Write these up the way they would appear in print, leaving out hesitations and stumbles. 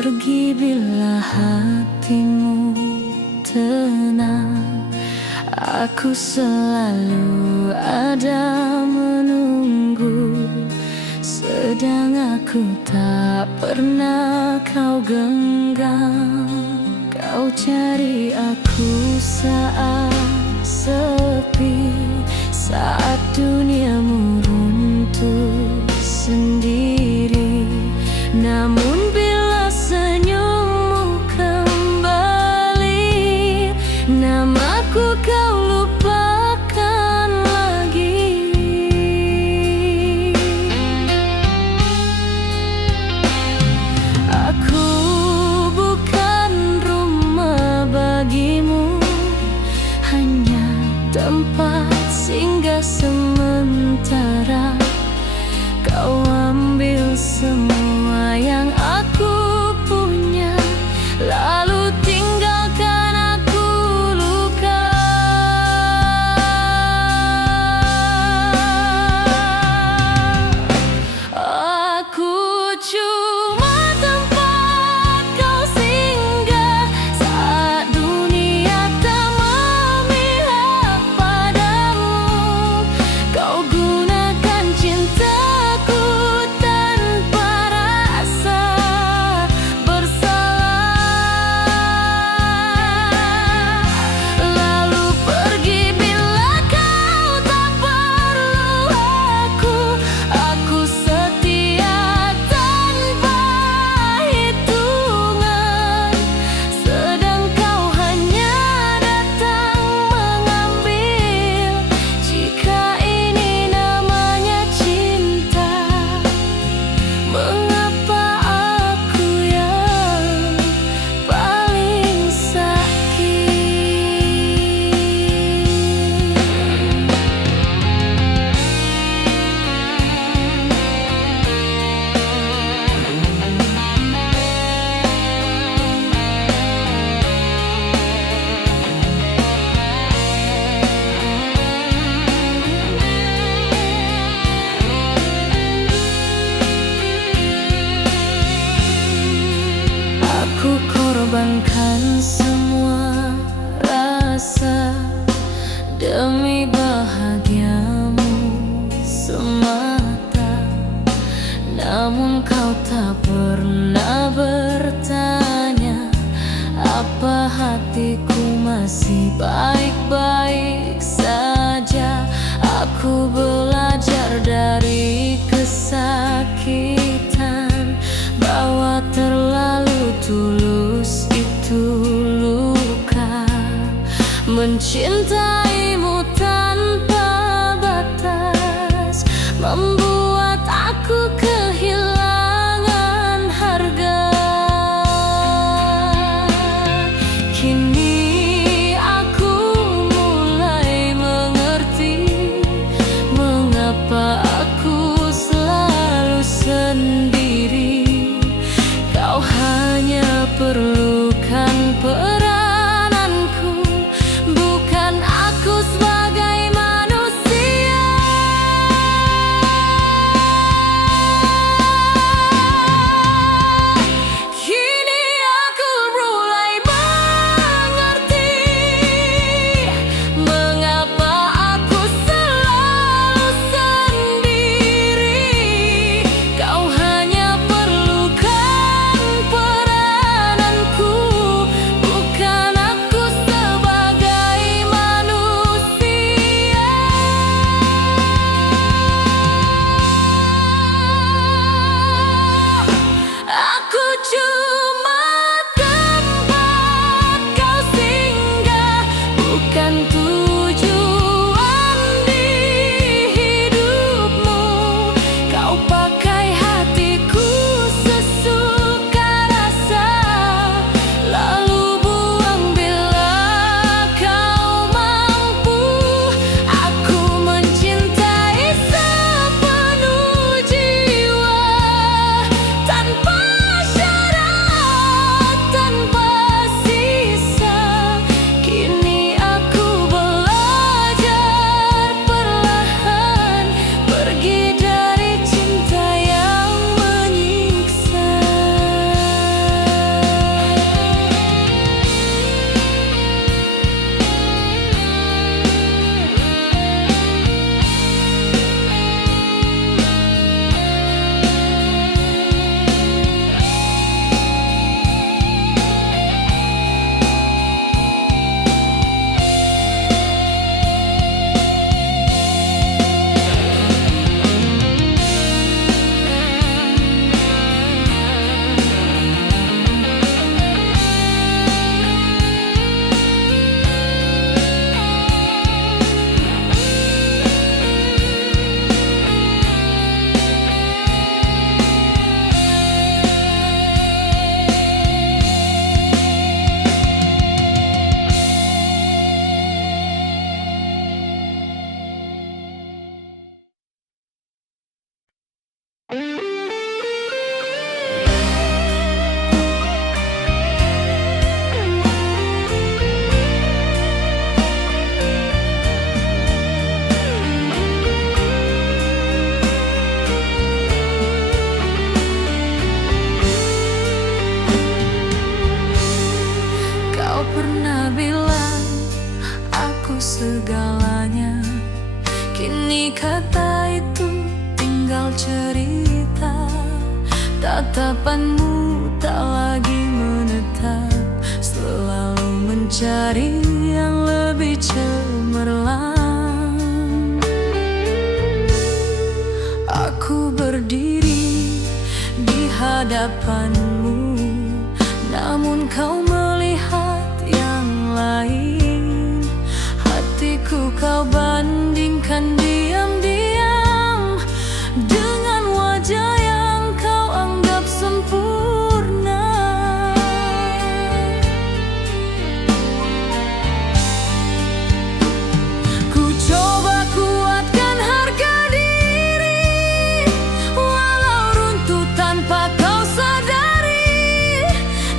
pergi bila hatimu tenang. Aku selalu ada menunggu, sedang aku tak pernah kau genggam. Kau cari aku saat sepi, saat duniamu runtuh sendiri. Namun bila senyummu kembali, namaku kau lupakan lagi. Aku bukan rumah bagimu, hanya tempat singgah sementara. Kau ambil semua yang aku punya, lalu tinggalkan aku luka. Aku cuma tempat kau singgah saat dunia tak memihak padamu. Kau gunakan cintaku tanpa rasa bersalah, lalu pergi bila kau tak perlu aku. Aku setia tanpa hitungan, sedang kau hanya datang mengambil. Jika ini namanya cinta, mengapa aku yang paling sakit? Aku korbankan semua rasa demi bahagiamu semata. Namun kau tak pernah bertanya, apa hatiku masih baik-baik saja. Aku belajar dari kesakitan bahwa terlalu tulus itu luka. Mencintaimu tanpa batas membuat aku kehilangan harga. Kini aku mulai mengerti mengapa aku selalu sendiri. Kau hanya perlukan perananku, bukan aku Tatapanmu tak lagi menetap, selalu mencari yang lebih cemerlang. Aku berdiri di hadapanmu, namun kau melihat yang lain. Hatiku kau bandingkan diam-diam dengan wajah yang kau anggap sempurna. Ku coba kuatkan harga diri, walau runtuh tanpa kau sadari.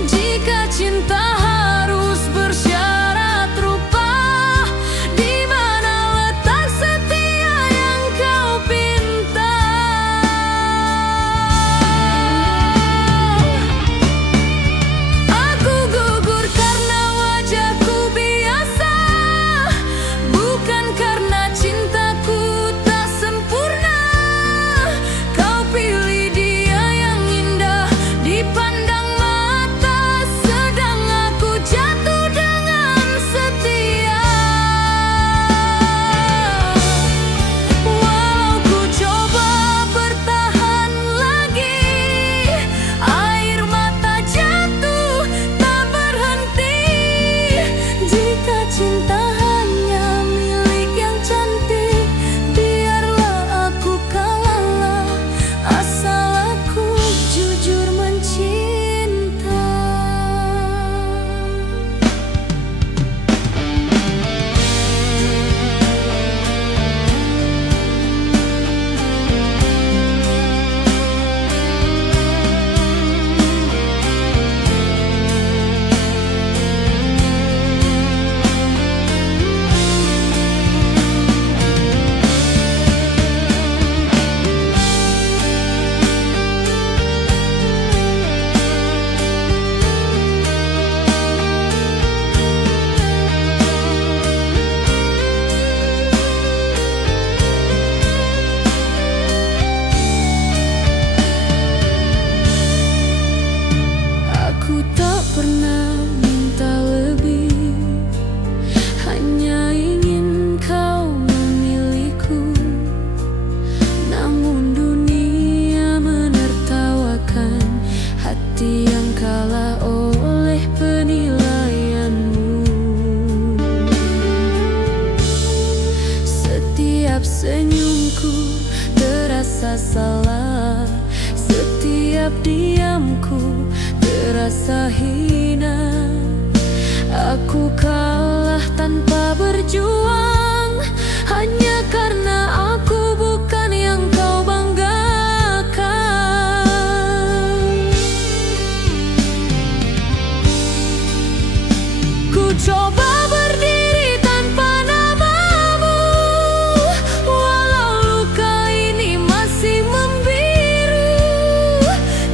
Jika cinta harus bersyarat rupa, di mana letak setia yang kau pinta? Aku gugur karena wajahku biasa, bukan karena cintaku tak sempurna. Kau pilih dia yang indah dipandang mata, sedang aku jatuh dengan setia. Walau ku coba bertahan lagi, air mata jatuh tak berhenti. Jika cinta hanya milik yang cantik, biarlah aku kalah, asal aku jujur mencinta. Aku tak pernah minta lebih, hanya ingin kau memilihku. Namun dunia menertawakan hati yang kalah oleh penilaianmu. Setiap senyumku terasa salah, setiap diamku terasa hina. Aku kalah tanpa berjuang, hanya karena aku bukan yang kau banggakan. Ku coba berdiri tanpa namamu, walau luka ini masih membiru.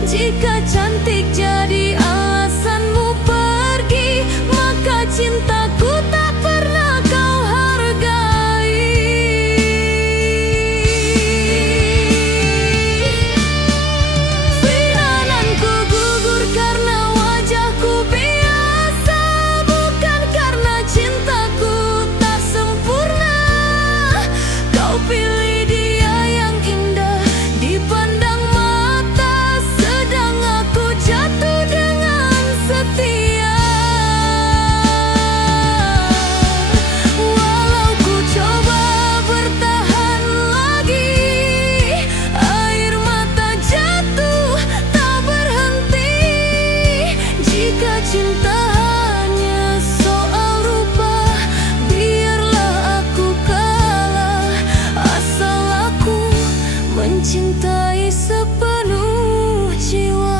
Jika cantik jadi alasanmu pergi, maka cintaku tak pernah kau hargai. Pirananku gugur karena wajahku biasa, bukan karena cintaku tak sempurna. Kau pilih dia yang indah dipandang mata, sedang aku jatuh dengan setia. Walau ku coba bertahan lagi, air mata jatuh tak berhenti. Jika cinta hanya soal rupa, biarlah aku kalah, asal aku mencintai sepenuh jiwa.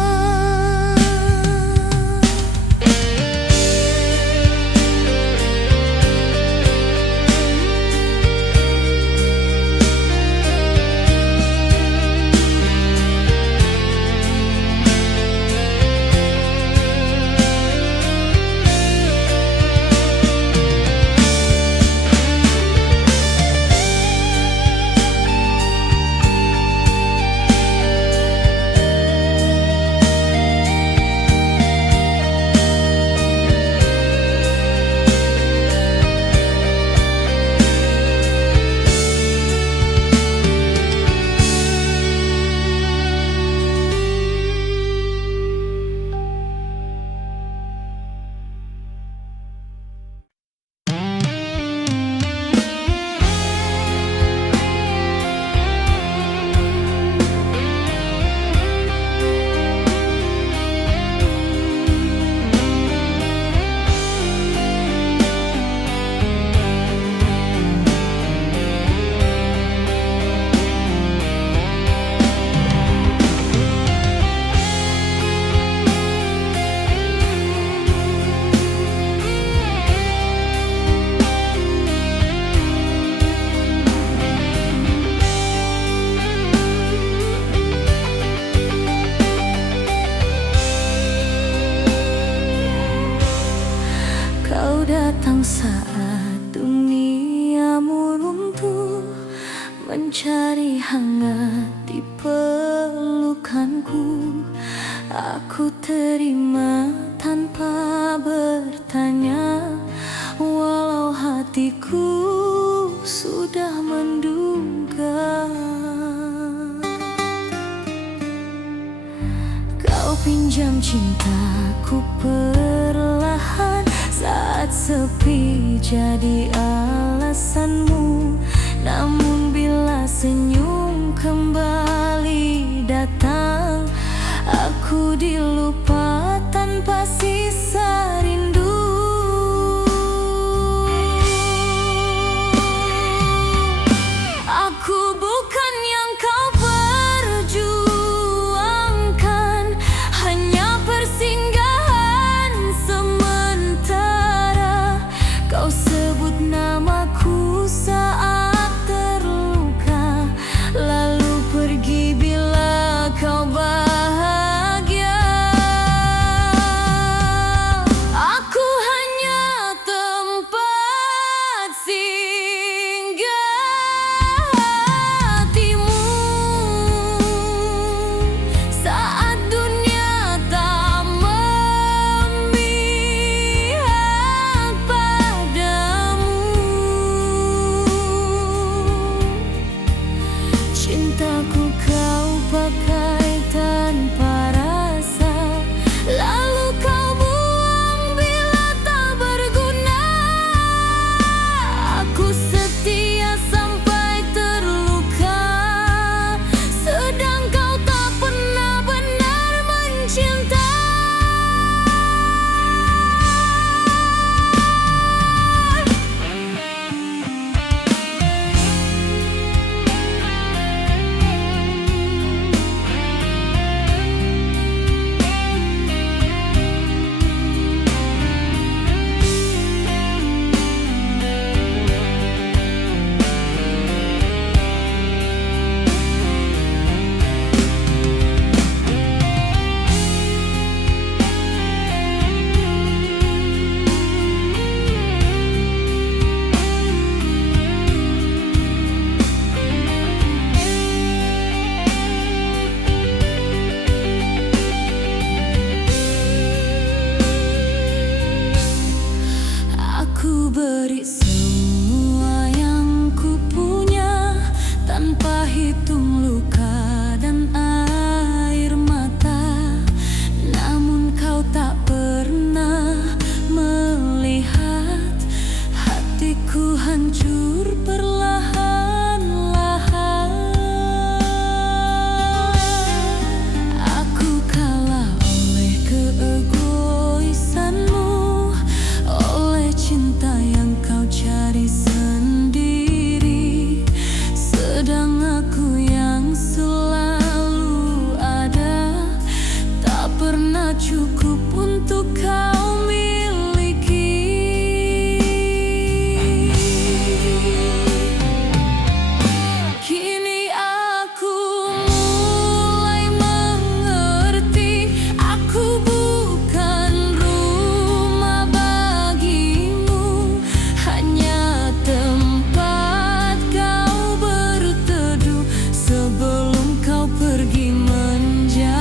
datang saat duniamu runtuh, mencari hangat di pelukanku. Aku terima tanpa bertanya, walau hatiku sudah menduga. Kau pinjam cintaku perlahan, saat sepi jadi alasanmu. Namun bila senyum kembali datang, aku dilupa tanpa sisa rindu. Aku bukan yang kau perjuangkan, hanya persinggahan sementara. Kau sebut namaku saat terluka, lalu pergi bila kau bahagia. Aku hanya tempat singgah hatimu saat dunia tak memihak padamu. Cintaku kau pakai tanpa rasa, lalu kau buang bila tak berguna. Aku setia sampai terluka, sedang kau tak pernah benar mencinta. Aku beri semua yang ku punya, tanpa hitung luka dan air mata. Namun kau tak pernah melihat hatiku hancur perlahan-lahan. Aku kalah oleh keegoisanmu, oleh cinta yang kau cari sendiri. Sedang aku yang selalu ada, tak pernah cukup untuk kau miliki. Kini aku mulai mengerti, aku bukan rumah bagimu, hanya tempat kau berteduh sebelum kau pergi menjauh.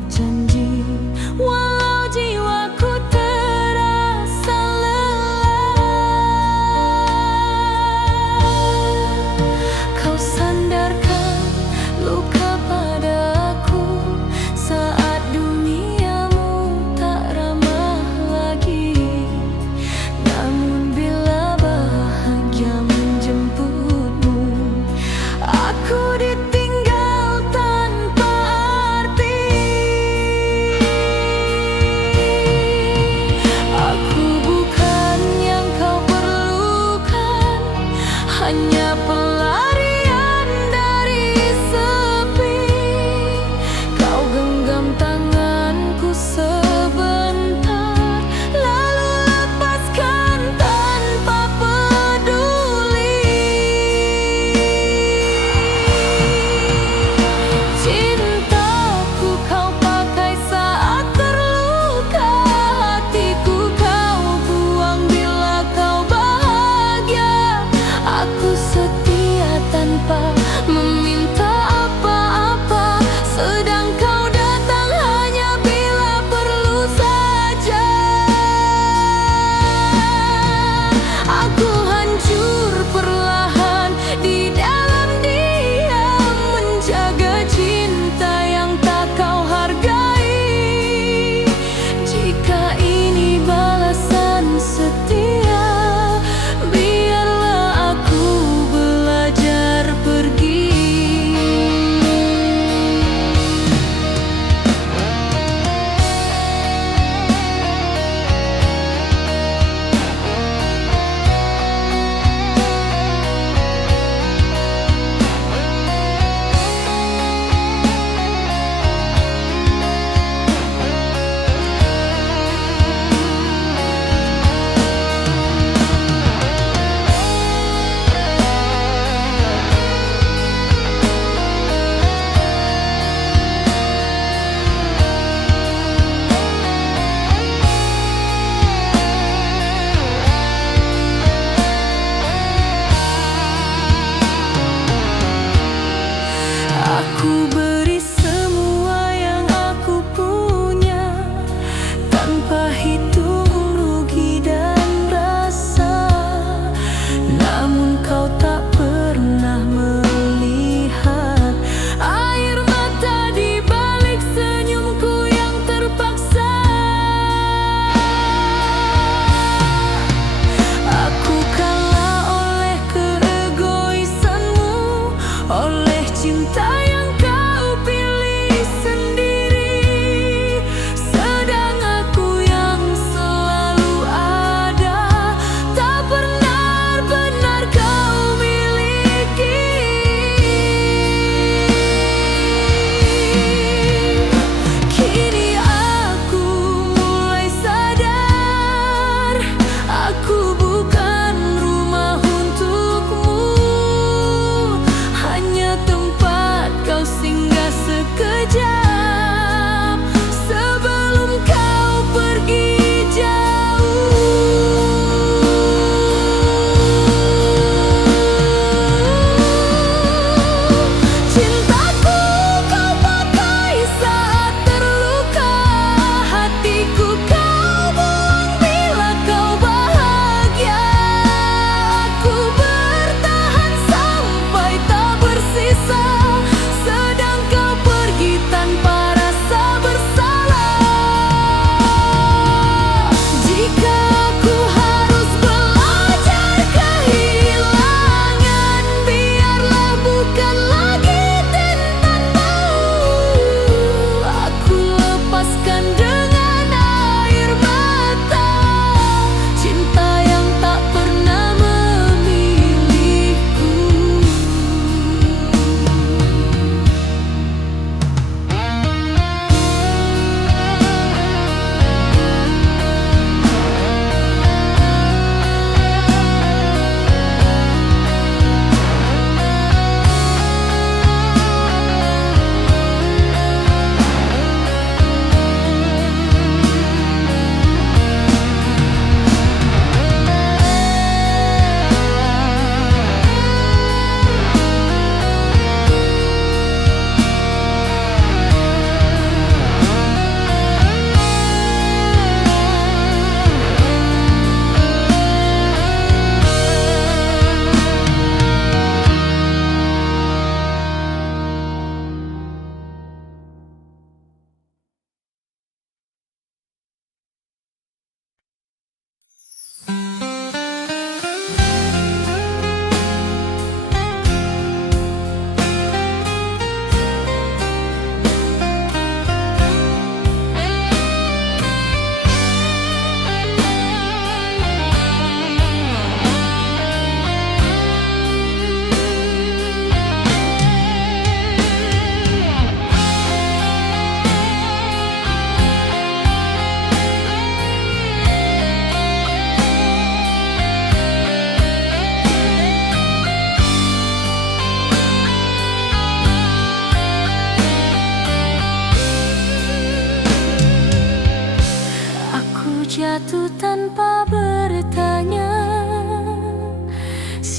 tetap janji, walau jiwaku terasa lelah. Kau sandarkan luka padaku saat duniamu tak ramah lagi. Namun bila bahagia menjemputmu, aku ditinggal tanpa arti.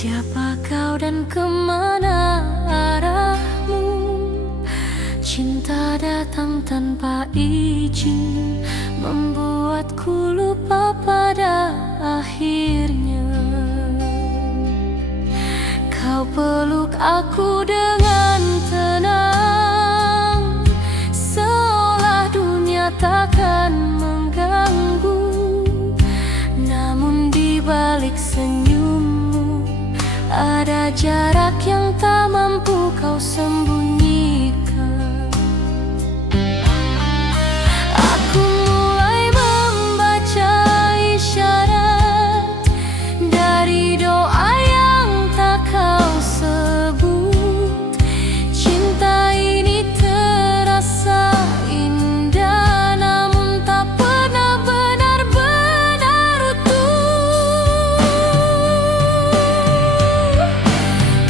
Siapa kau dan kemana arahmu? Cinta datang tanpa izin, membuatku lupa pada akhirnya. Kau peluk aku dengan tenang, seolah dunia takkan mengganggu. Namun di balik senyummu ada jarak yang tak mampu kau sembunyikan. Aku mulai membaca isyarat dari doa yang tak kau sebut. Cinta ini terasa indah, namun tak pernah benar-benar utuh.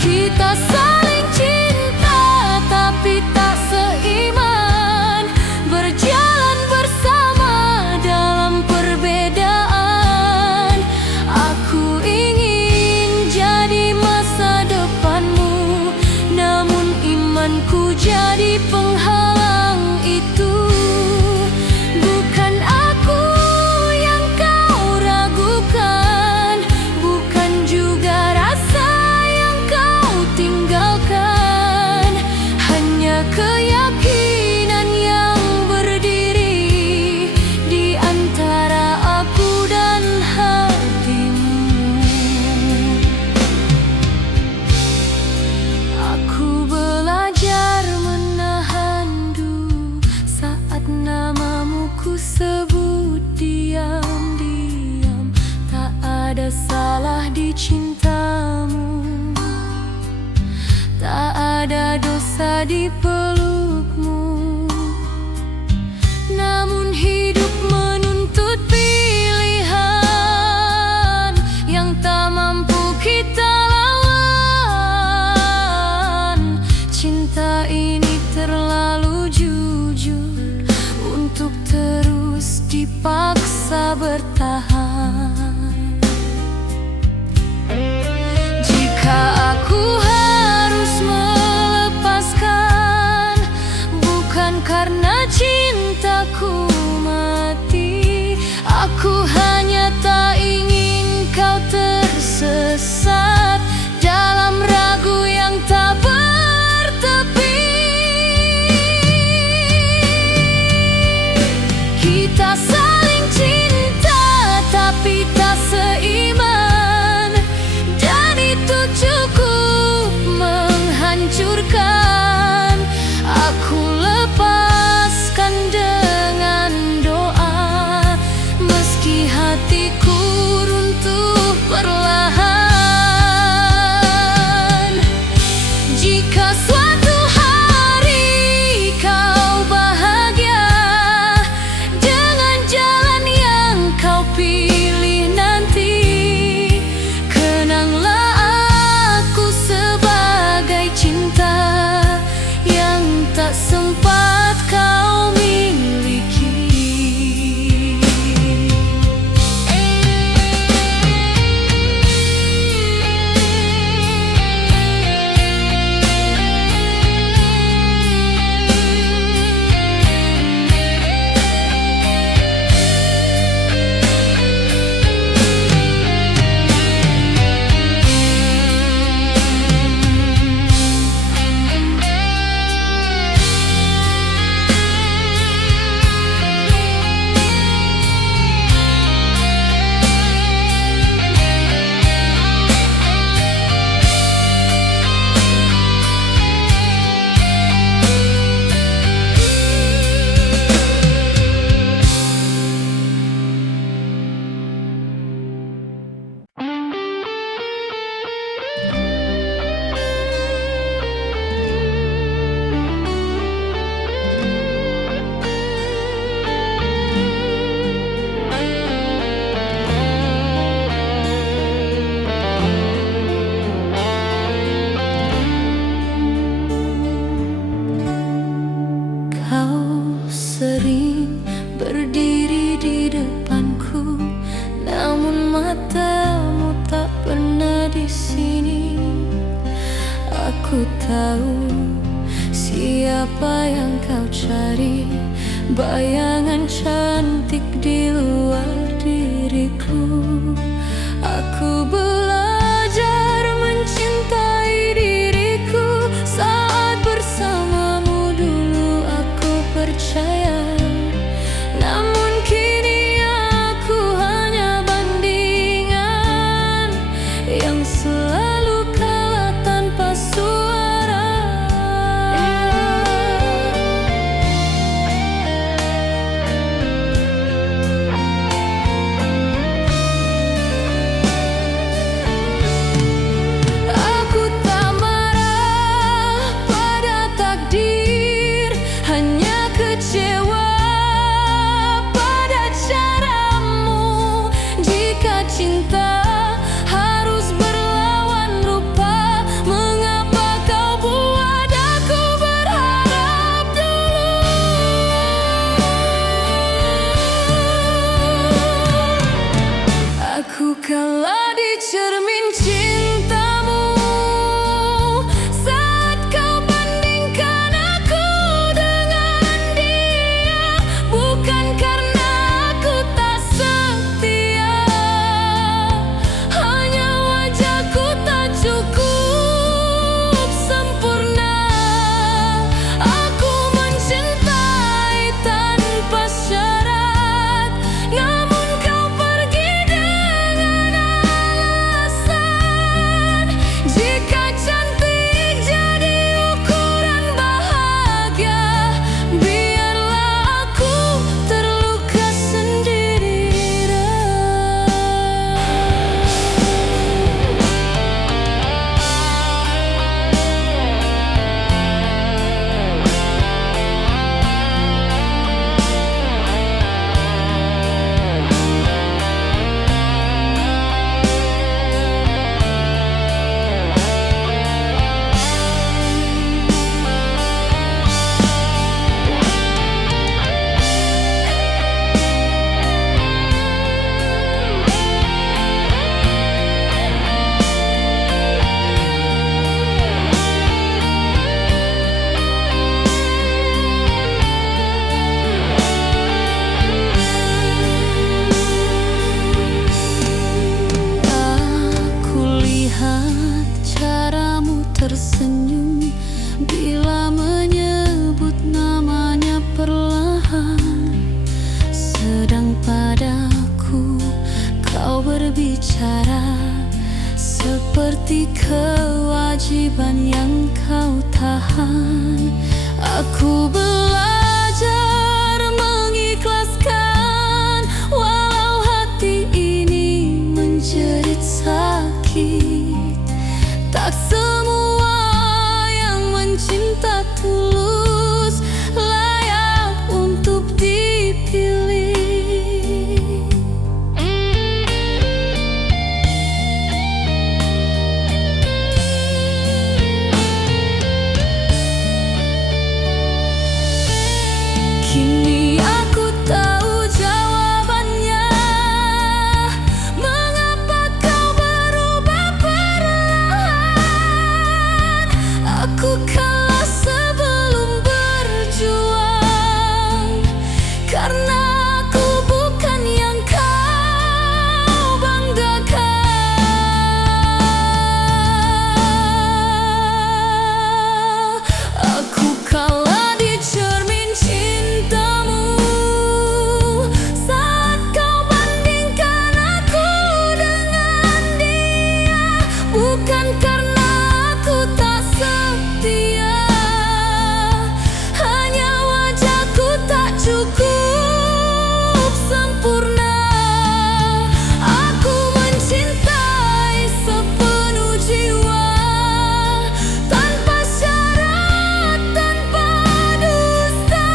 Kita saling cinta tapi tak seiman, berjalan bersama dalam perbedaan. Aku ingin jadi masa depanmu, namun imanku jadi penghalang itu. Bukan aku yang kau ragukan, bukan juga rasa yang kau tinggalkan. Hanya keyakinan yang berdiri di antara aku dan hatimu. Aku belajar menahan dulu saat namamu ku sebut diam-diam. Tak ada salah di cintamu, tak ada dosa di pelukmu. Namun hidup menuntut pilihan yang tak mampu kita lawan. Cinta ini terlalu jujur untuk terus dipaksa bertahan. Jika aku harus melepaskan, bukan karena cintaku mati. Aku hanya tak ingin kau tersesat dalam ragu yang tak bertepi. Kita saling cinta di sini. Aku tahu siapa yang kau cari, bayangan cantik di luar diriku. Aku belajar mencintai diriku saat bersamamu. Dulu aku percaya, namun kini aku hanya bandingan yang selalu kalah tanpa suara. Aku tak marah pada takdir, hanya kecewa pada caramu. Jika cinta harus berlawan rupa, mengapa kau buat aku berharap dulu? Aku kalah di cermin cintamu saat kau bandingkan aku dengan dia. Bukan karena aku tak setia, hanya wajahku tak cukup sempurna. Aku mencintai tanpa syarat, namun kau pergi dengan alasan. Jika cantik jadi ukuran bahagia, biarlah aku terluka sendirian. Aku lihat caramu tersenyum bila menyebut namanya perlahan, sedang padaku kau berbicara seperti kewajiban yang kau tahan. Aku belajar mengikhlaskan walau hati ini menjerit sakit. Tak semua yang mencinta tulus layak untuk dipilih. Kini aku tahu jawabannya, mengapa kau berubah perlahan. Aku kalah sebelum berjuang, karena aku bukan yang kau banggakan. Aku kalah di cermin cintamu saat kau bandingkan aku dengan dia. Bukan karena aku tak setia, hanya wajahku tak cukup sempurna. Aku mencintai sepenuh jiwa, tanpa syarat, tanpa dusta.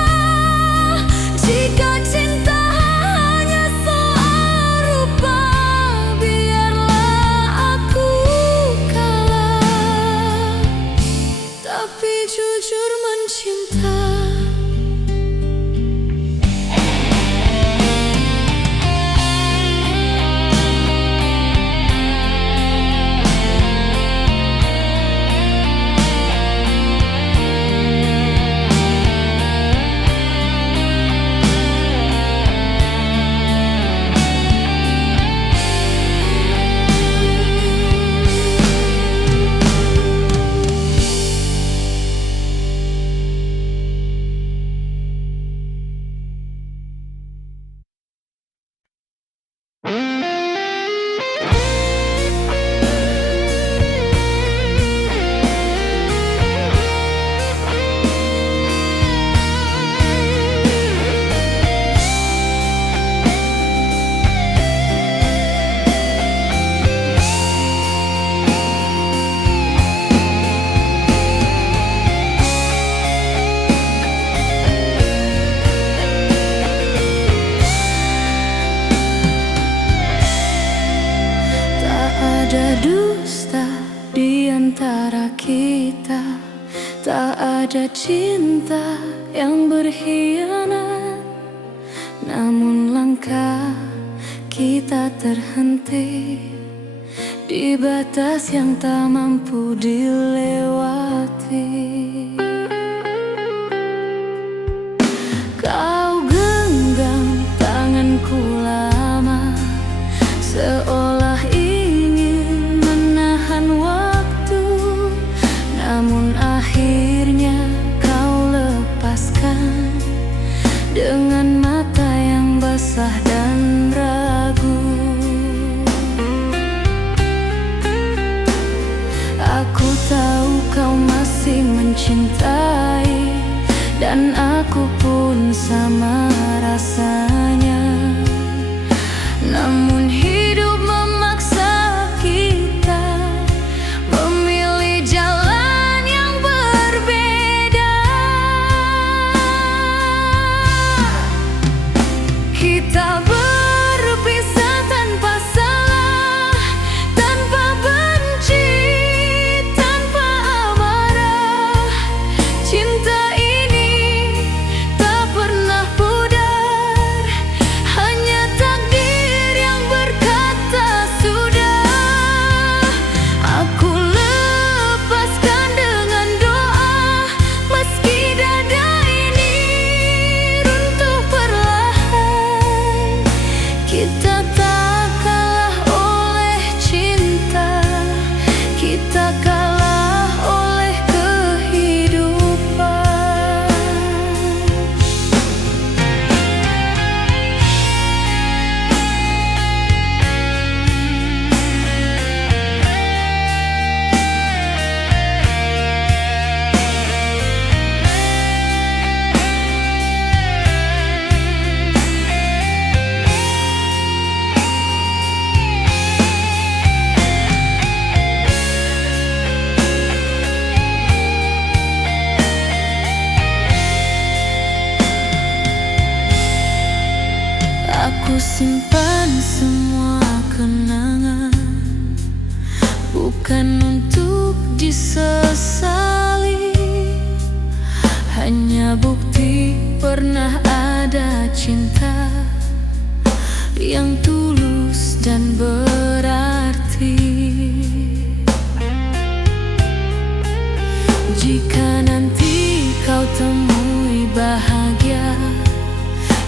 Jika cinta hanya soal rupa, biarlah aku kalah. kita. Tak ada cinta yang berkhianat, namun langkah kita terhenti di batas yang tak mampu dilewati. Kau genggam tanganku lama, seolah ingin menahan waktu, namun akhirnya kau lepaskan dengan mata yang basah dan ragu. Aku tahu kau masih mencintai, dan aku pun sama rasanya. Namun hidup memaksa kita memilih jalan yang berbeda. Kita berpisah tanpa salah, tanpa benci, tanpa amarah. Cinta ini tak pernah pudar, hanya takdir yang berkata sudah. Aku lepaskan dengan doa, meski dada ini runtuh perlahan. Kita tak kalah oleh cinta, kita kalah oleh kehidupan. Aku simpan semua kenangan, bukan untuk disesali, hanya bukti pernah ada cinta yang tulus dan berarti. Jika nanti kau temui bahagia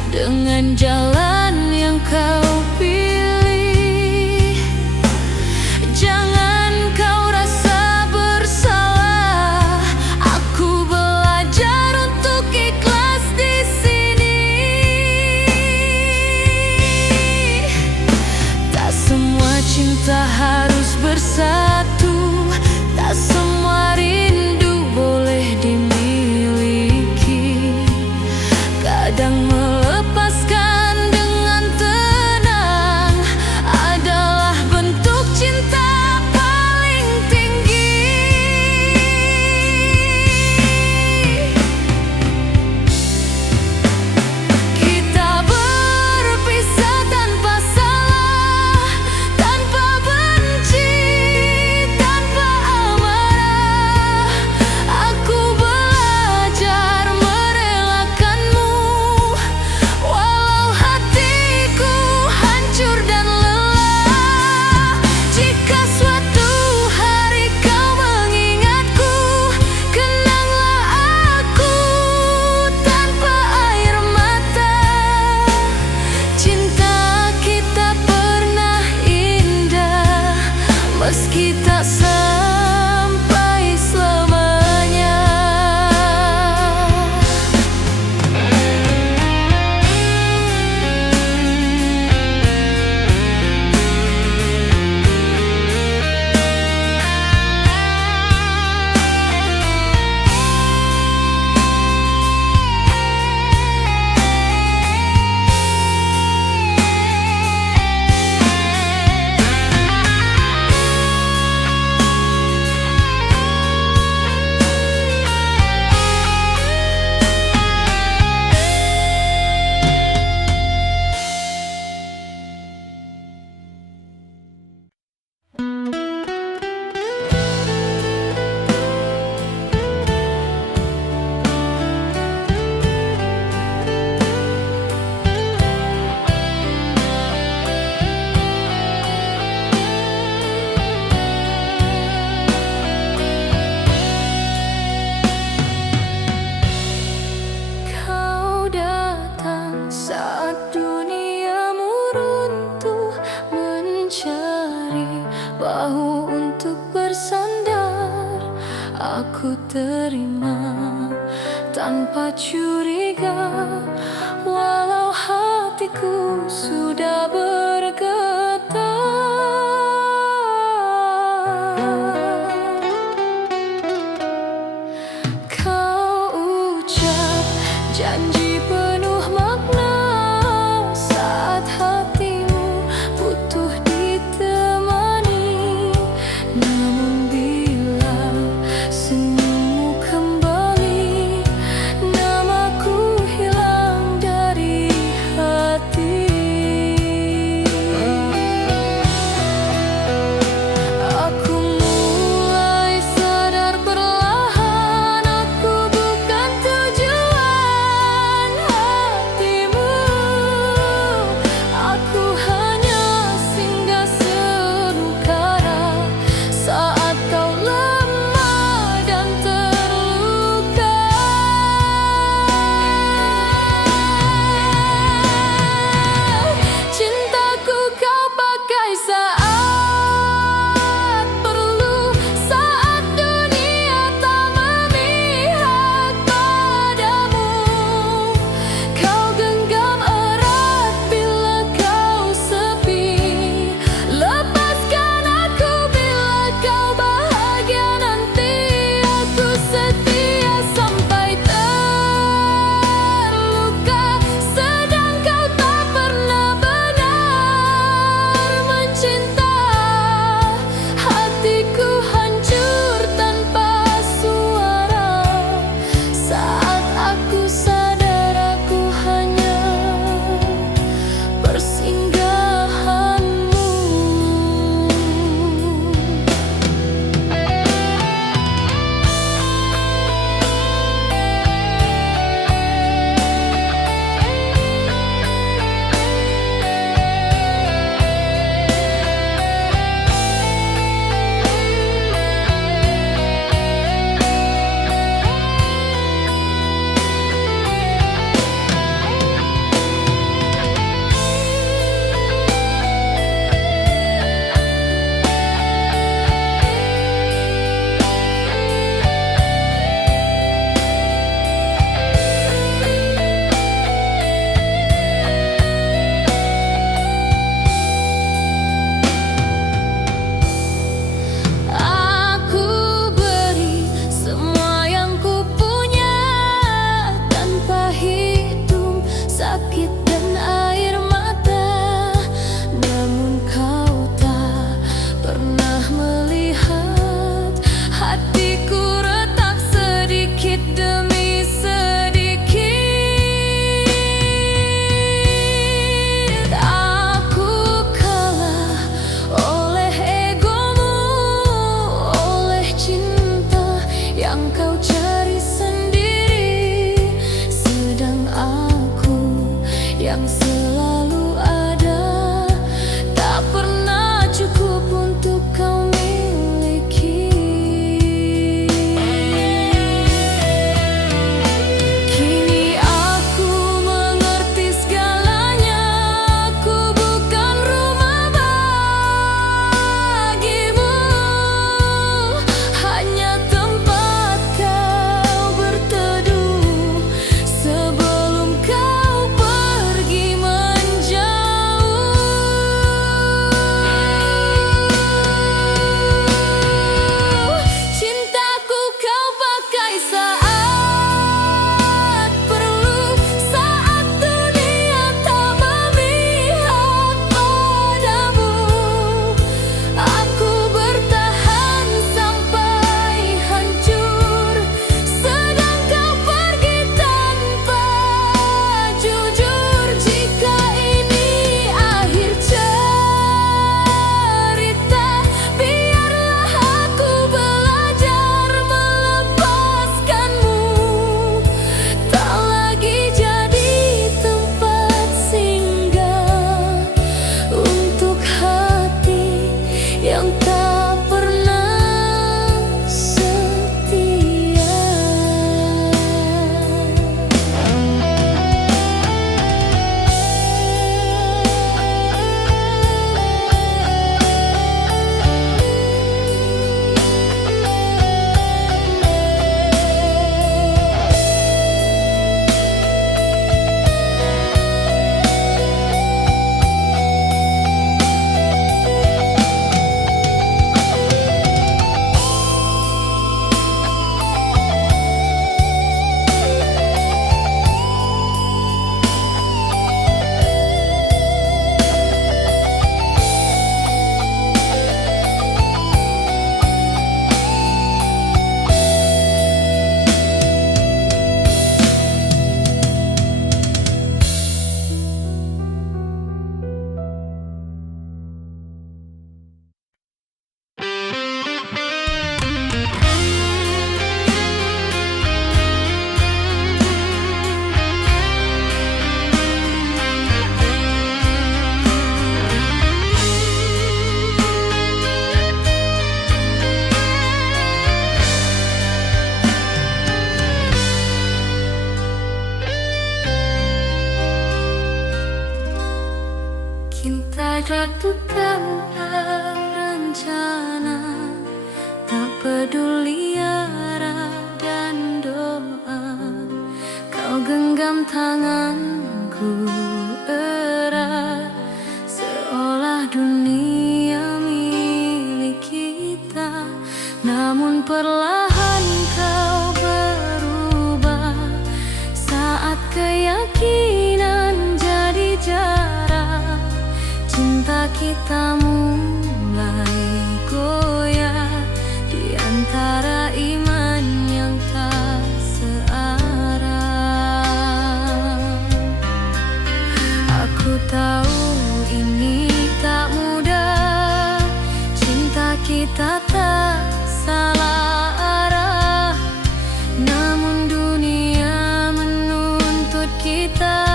dengan jalan yang kau pilih, jangan kau rasa bersalah. Aku belajar untuk ikhlas di sini. Tak semua cinta harus bersatu, tak semua rindu boleh dimiliki. Kadang melepaskan aku terima tanpa curiga, walau hatiku sudah bergetar. Kau ucap janji penuh makna saat hatimu butuh ditemani. Namun bila senyummu kembali, namaku hilang dari hati. kontrakku tanpa rencana, tak peduli arah dan doa. Kau genggam tanganku erat, seolah dunia milik kita. Namun perlahan kau berubah saat keyakinan jadi jarak. Cinta kita mulai goyah di antara iman yang tak searah. Aku tahu ini tak mudah, cinta kita tak salah arah. Namun dunia menuntut kita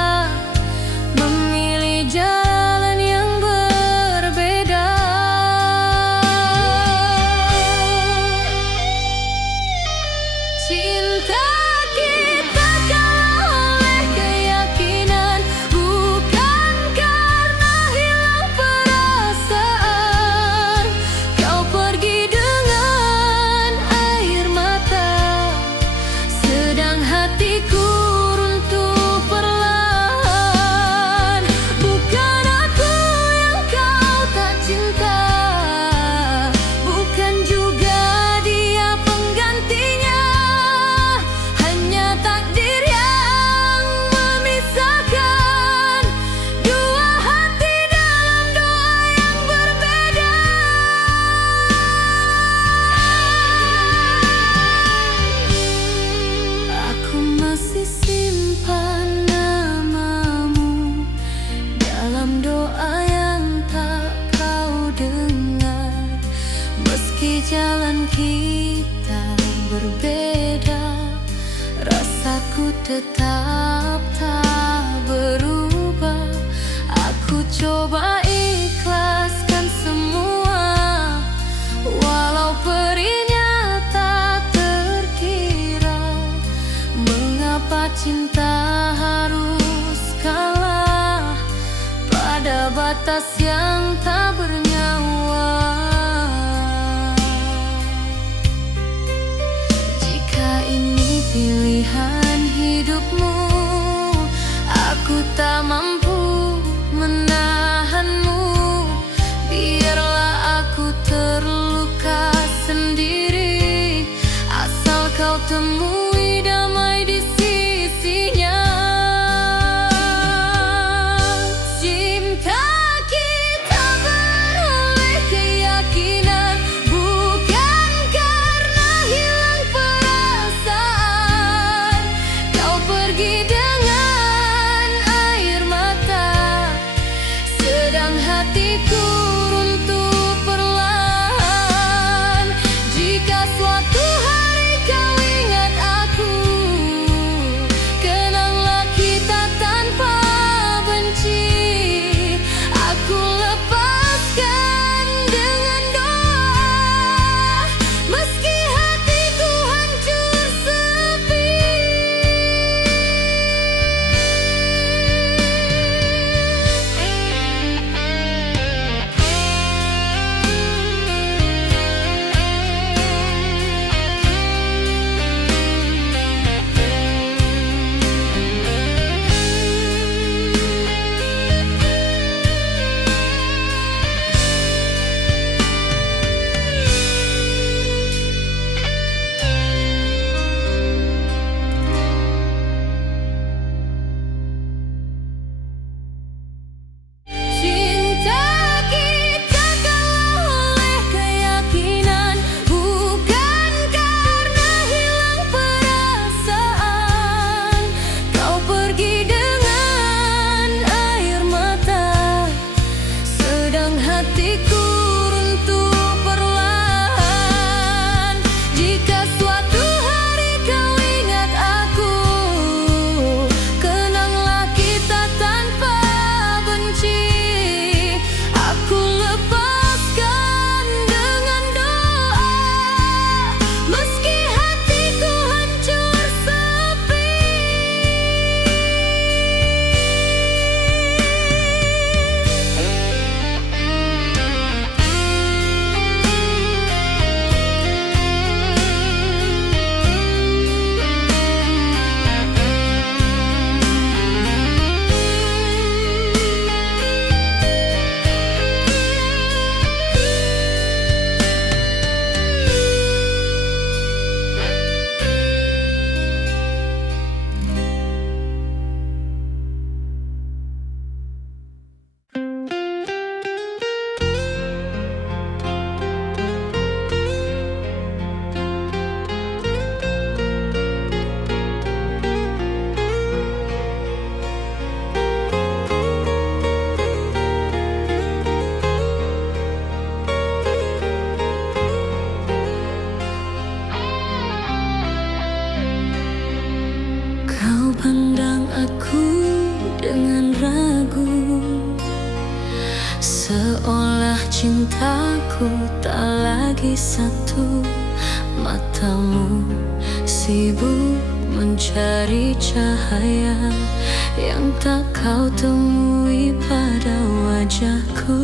memilih jalan yang berbeda. Cinta kita kalah oleh keyakinan, bukan karena hilang perasaan. Kau pergi dengan air mata, sedang hatiku runtuh perlahan. Bukan aku yang kau tak cinta, bukan juga dia penggantinya. Hanya takdir yang memisahkan dua hati dalam doa yang berbeda. Aku masih simpan namamu dalam doa yang tak kau dengar. Meski jalan kita berbeda, rasaku tetap tak berubah. Aku coba ikhlaskan semua, walau perihnya tak terkira. Mengapa cinta harus kalah pada batas yang tak bernyawa? Jika ini pilihan hidupmu, aku tak mampu menahanmu. Biarlah aku terluka sendiri, asal kau temui damai di sisinya. Cinta kita beroleh keyakinan, bukan karena hilang perasaan. Kau pergi dengan air mata, sedang hatiku runtuh perlahan. Jika suatu hari kau ingat aku, kenanglah kita tanpa benci. Aku lepaskan dengan doa, meski hatiku hancur sepi. Cinta kita kalah oleh keyakinan, bukan karena hilang perasaan. Kau pergi dengan air mata, sedang hatiku runtuh perlahan. Jika suatu hari kau ingat aku, kenanglah kita tanpa benci. Aku lepaskan dengan doa, meski hatiku hancur sepi. Seolah cintaku tak lagi satu. Matamu sibuk mencari cahaya yang tak kau temui pada wajahku.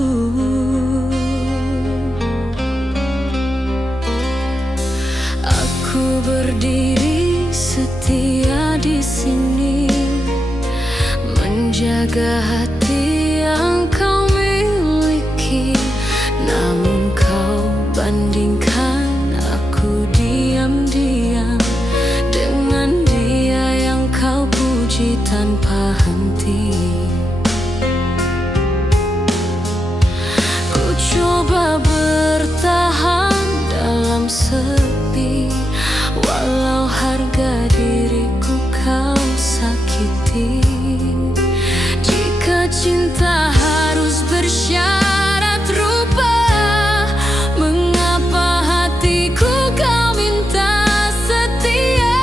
Aku berdiri setia di sini, menjaga hati yang kau miliki. Namun kau bandingkan aku diam-diam dengan dia yang kau puji tanpa henti. Ku coba bertahan dalam sepi, walau harga diriku kau sakiti. Jika cinta harus bersyarat rupa, mengapa hatiku kau minta setia?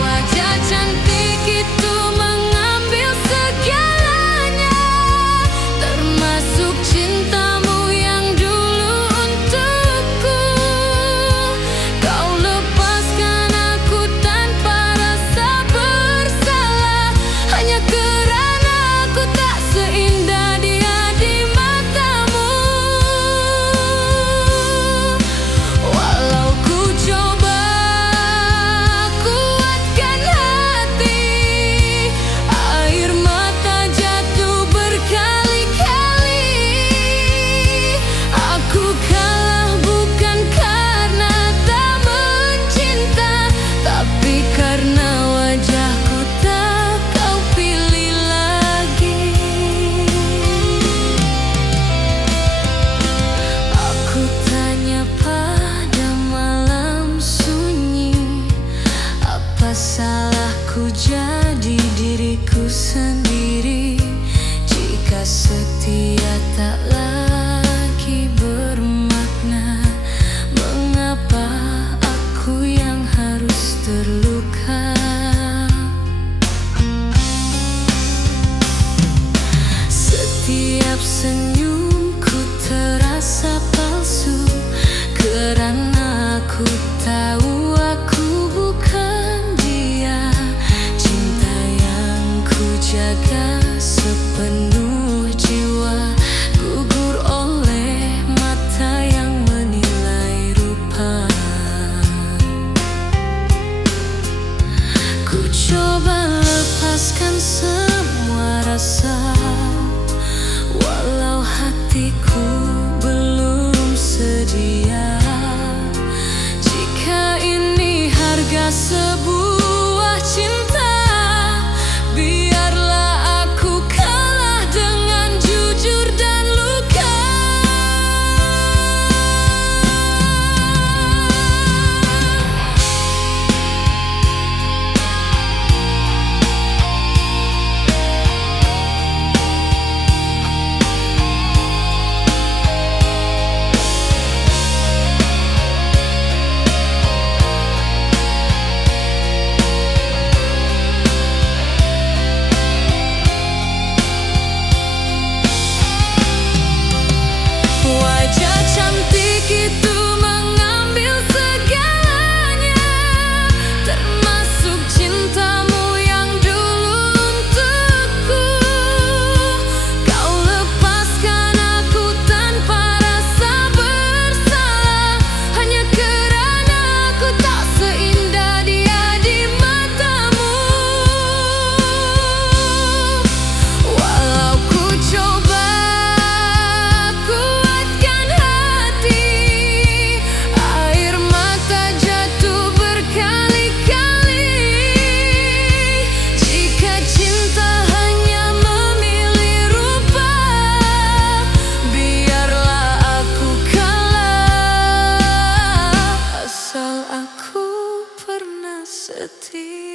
Wajah cantik itu mengambil segalanya, termasuk cintamu yang dulu untukku. Kau lepaskan aku tanpa rasa bersalah, hanya kerana aku tak seindah dia di matamu. Walau ku coba kuatkan hati, air mata jatuh berkali-kali. Aku kalah bukan karena tak mencinta, tapi karena wajahku tak kau pilih lagi. Aku tanya pada malam sunyi, apa salahku jadi diriku sendiri? Jika setia tak lagi bermakna, mengapa aku yang harus terluka? Setiap senyumku terasa palsu, kerana aku tahu aku bukan dia. Cinta yang ku jaga sepenuh jiwa gugur oleh mata yang menilai rupa. Ku coba lepaskan semua rasa, walau hatiku belum sedia. Jika ini harga sebuah cinta, biarlah aku kalah dengan jujur dan luka. Wajah cantik itu mengambil segalanya, termasuk cintamu yang dulu untukku. Kau lepaskan aku tanpa rasa bersalah, hanya kerana aku tak seindah dia di matamu. Walau ku coba kuatkan hati, air mata jatuh berkali-kali. Jika cinta hanya memilih rupa, biarlah aku kalah, asal aku pernah setia.